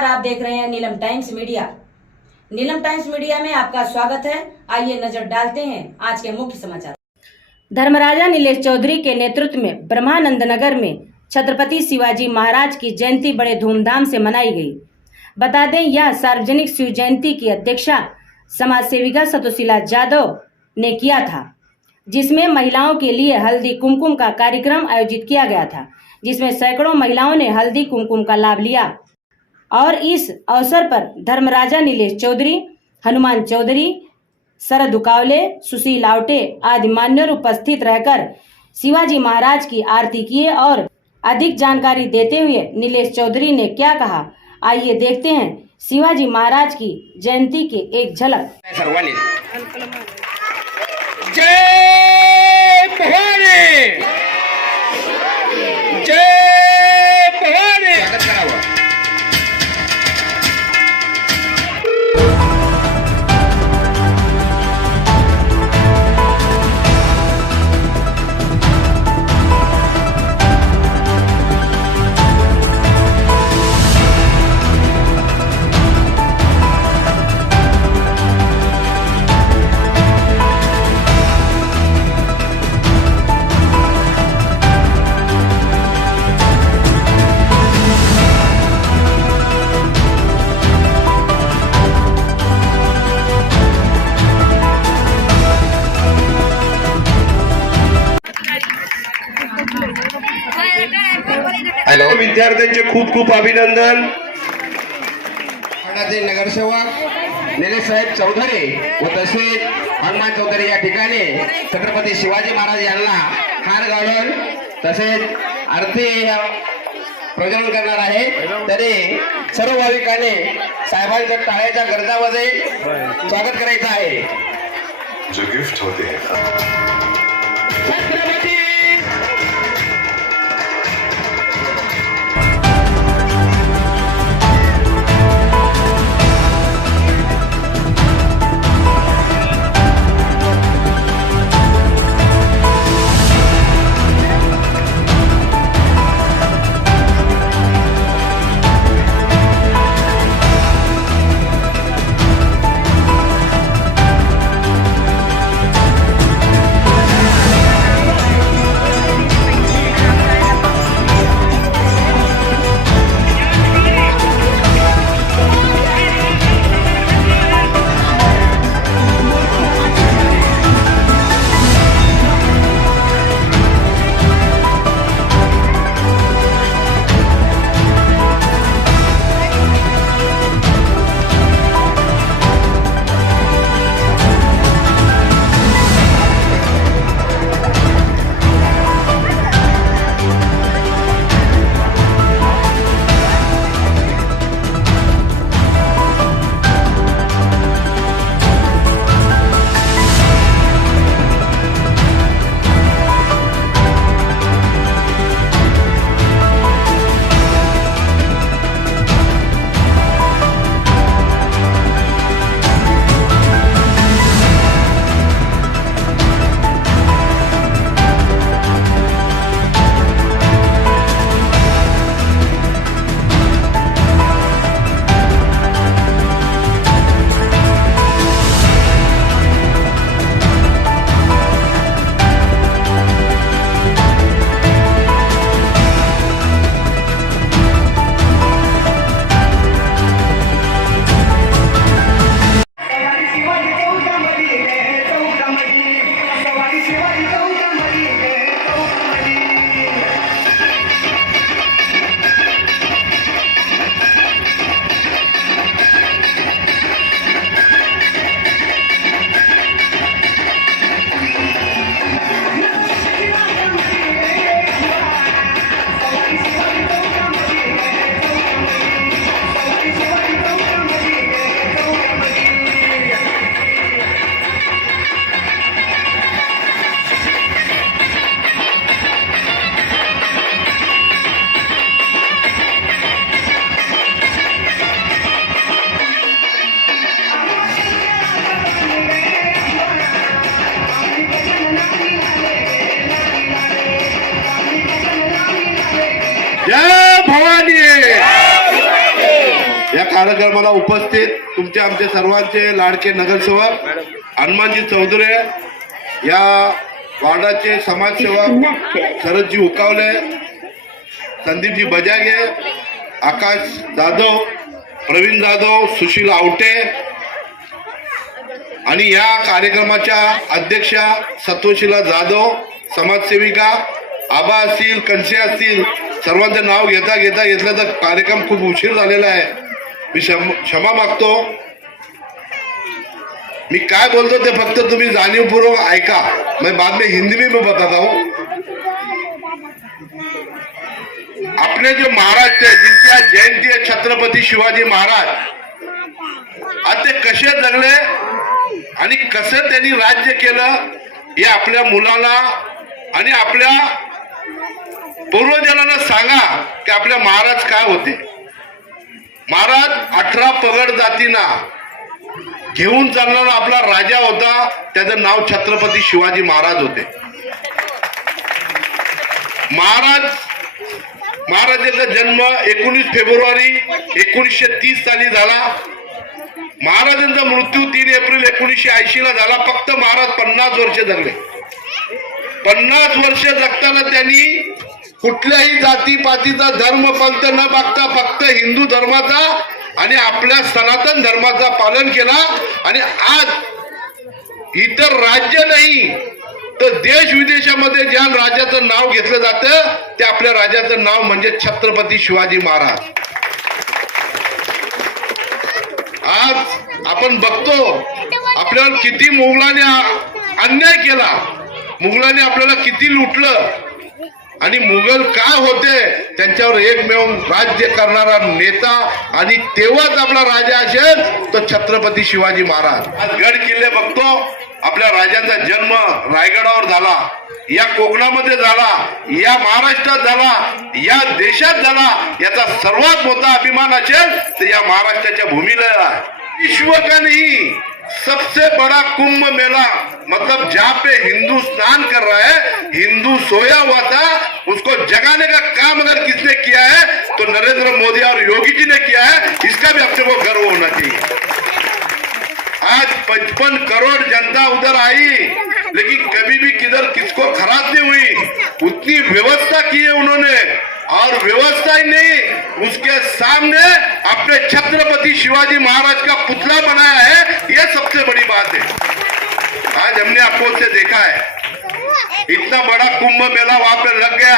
नमस्कार, आप देख रहे हैं Neelam times media. Neelam times media में आपका स्वागत है। आइए नजर डालते हैं आज के मुख्य समाचार। धर्मराजा नीलेश चौधरी के नेतृत्व में ब्रह्मानंद नगर में छत्रपति शिवाजी महाराज की जयंती बड़े धूमधाम से मनाई गई। बता दें, यह सार्वजनिक शिव जयंती की अध्यक्षता समाज सेविका सतोशिला यादव ने किया था, जिसमें महिलाओं के लिए हल्दी कुमकुम का कार्यक्रम आयोजित किया गया था, जिसमें सैकड़ों महिलाओं ने हल्दी कुमकुम का लाभ लिया। और इस अवसर पर धर्मराजा नीलेश चौधरी, हनुमान चौधरी, शरद उकावले, सुशील आवटे आदि मान्यवर उपस्थित रहकर शिवाजी महाराज की आरती किए। और अधिक जानकारी देते हुए नीलेश चौधरी ने क्या कहा, आइए देखते हैं शिवाजी महाराज की जयंती की एक झलक। जय भवानी, जय भवानी। स्वागत करावं। हॅलो, विद्यार्थ्यांचे खूप खूप अभिनंदन। नगरसेवक निलेश साहेब चौधरी व तसेच हनुमान चौधरी या ठिकाणी छत्रपती शिवाजी महाराज यांना हार घालून तसेच आरती प्रज्वलन करणार आहे। तरी सर्व भाविकांनी साहेबांच्या टाळ्याच्या गरजामध्ये स्वागत करायचं आहे। जो गिफ्ट होते हैं कार्यक्रमाला उपस्थित तुमचे आमचे सर्वांचे लाडके नगरसेवक हनुमानजी चौधरी, या वार्डाचे समाजसेवक शरदजी उकावले, संदीपजी बजागे, आकाश जाधव, प्रवीण जाधव, सुशील आवटे आणि या कार्यक्रमाच्या अध्यक्षा सत्वशीला जाधव, समाजसेविका आबा असतील, कनसे असतील, सर्वांचं नाव घेता घेतलं तर कार्यक्रम खूप उशीर झालेला आहे. मी क्षमा मागतो. मी काय बोलतो ते फक्त तुम्ही जाणीवपूर्वक ऐका. मैं बाद में हिंदी में मैं बताता हूँ. अपने जो महाराज थे, जिनकी आज जयंती है, छत्रपती शिवाजी महाराज, आज ते कसे जगले आणि कसं त्यांनी राज्य केलं हे आपल्या मुलाला आणि आपल्या पूर्वजांना सांगा की आपल्या महाराज काय होते. महाराज 18 पगड जातींना घेऊन चालणारा आपला राजा होता, त्याचं नाव छत्रपती शिवाजी महाराज होते. महाराजांचा जन्म 19 फेब्रुवारी 1930 साली झाला. महाराजांचा मृत्यू 3 एप्रिल 1980 ला झाला. फक्त महाराज 50 वर्ष जगले. 50 वर्ष जगताना त्यांनी कुठल्याही जातीपातीचा धर्म पंथ न बघता फक्त हिंदू धर्माचा आणि आपल्या सनातन धर्माचा पालन केला. आणि आज इतर राज्य नाही तर देश विदेशामध्ये ज्या राजाचं नाव घेतलं जातं ते आपल्या राजाचं नाव म्हणजे छत्रपती शिवाजी महाराज. आज आपण बघतो आपल्यावर किती मुघलांनी अन्याय केला, मुघलांनी आपल्याला किती लुटलं आणि मुघल काय होते त्यांच्यावर एकमेव राज्य करणारा नेता आणि तेव्हाच आपला राजा असेल तो छत्रपती शिवाजी महाराज. आज गड किल्ले बघतो. आपल्या राजांचा जन्म रायगडावर झाला, या कोकणामध्ये झाला, या महाराष्ट्रात झाला, या देशात झाला. याचा सर्वात मोठा अभिमान असेल तर या महाराष्ट्राच्या भूमीला आहे. विश्व का नहीं, सबसे बड़ा कुंभ मेला, मतलब जहाँ पे हिंदू स्नान कर रहा है, हिंदू सोया हुआ था, उसको जगाने का काम अगर किसने किया है तो नरेंद्र मोदी और योगी जी ने किया है. इसका भी अपने को गर्व होना चाहिए. आज 55 करोड़ जनता उधर आई, लेकिन कभी भी किधर किसको खराब नहीं हुई. उतनी व्यवस्था की है उन्होंने, और व्यवस्था ही नहीं, उसके सामने अपने छत्रपति शिवाजी महाराज का पुतला बनाया है. यह सबसे बड़ी बात है. आज हमने आपको से देखा है, इतना बड़ा कुंभ मेला वहां पे लग गया.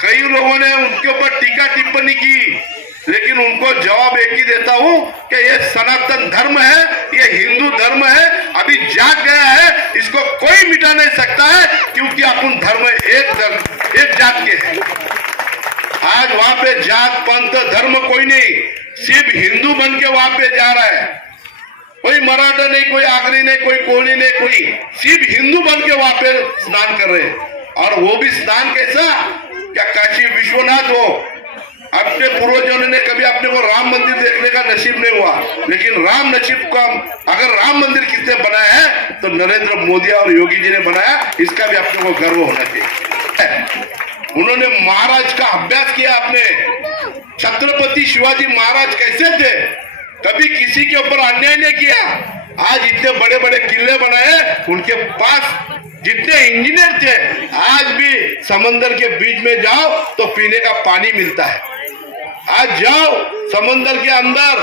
कई लोगों ने उनके ऊपर टीका टिप्पणी की, लेकिन उनको जवाब एक ही देता हूं कि ये सनातन धर्म है, ये हिंदू धर्म है, अभी जाग गया है, इसको कोई मिटा नहीं सकता है, क्योंकि अपन धर्म एक जात के हैं. आज वहां पे जात पंथ धर्म कोई नहीं, सिर्फ हिंदू बन के वहां पे जा रहा है. कोई मराठा नहीं, कोई आगरी नहीं, कोई कोली नहीं, कोई सिर्फ हिंदू बन के वहां पे स्नान कर रहे हैं. और वो भी स्नान कैसा, क्या काशी विश्वनाथ हो. अपने पूर्वजों ने कभी अपने को राम मंदिर देखने का नसीब नहीं हुआ, लेकिन राम नसीब का अगर राम मंदिर किसने बनाया है तो नरेंद्र मोदी और योगी जी ने बनाया. इसका भी अपने को गर्व होना चाहिए. उन्होंने महाराज का अभ्यास किया. अपने छत्रपति शिवाजी महाराज कैसे थे, कभी किसी के ऊपर अन्याय नहीं किया. आज इतने बड़े बड़े किले बनाए, उनके पास जितने इंजीनियर थे, आज भी समंदर के बीच में जाओ तो पीने का पानी मिलता है. आज जाओ समंदर के अंदर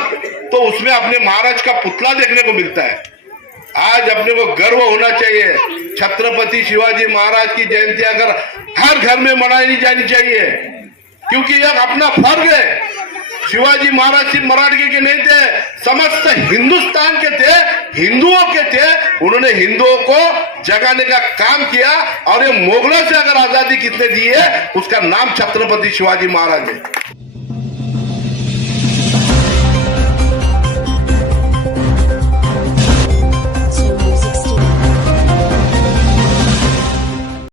तो उसमें अपने महाराज का पुतला देखने को मिलता है. आज अपने को गर्व होना चाहिए. छत्रपति शिवाजी महाराज की जयंती अगर हर घर में मनाई जानी चाहिए, क्योंकि यह अपना फर्ज है. शिवाजी महाराज सिर्फ मराठी के नहीं थे, समस्त हिंदुस्तान के थे, हिंदुओं के थे. उन्होंने हिंदुओं को जगाने का काम किया. और ये मुगलों से अगर आजादी किसने दी है, उसका नाम छत्रपति शिवाजी महाराज है.